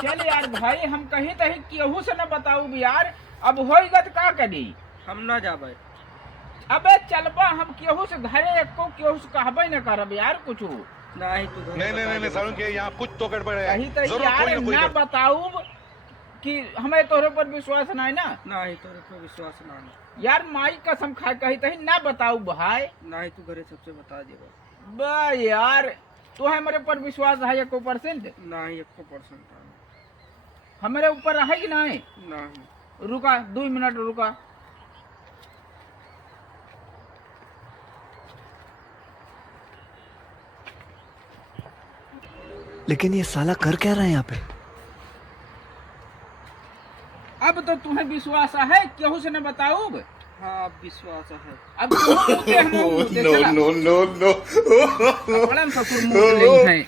चल यार भाई, हम कहीं तहीं केहू से न बताऊ भी यार, अब होइगा तो का करी। हम ना जाबे। अबे चलबा, हम केहू से घरे एको केहू से कहबे न करब यार कुछ। नहीं तू घरे नहीं नहीं बता नहीं दे सारुण बस। के यहाँ कुछ तो गड़बड़ है, कहीं तहीं जरूर यार कोई ना कोई ना गड़बड़। बताऊ कि हमें तोहरे पर विश्वास नहीं ना नहीं तोरे पे विश्वास ना है। यार, माई कसम खा कहीं तहीं ना बताऊ भाई। नहीं तू घरे सबसे बता दे बस। बा यार, तो हमारे पर विश्वास है 1% नहीं 1% हमारे ऊपर है कि नहीं? नहीं। रुका 2 मिनट रुका। लेकिन ये साला कर क्या रहा है यहाँ पे? अब तो तुम्हें विश्वास है, केहू से न बताऊ। हाँ अब विश्वास है। अब तुम मुझे हम मुझे चला। नो नो नो बड़ा ससुर मुंह नहीं है।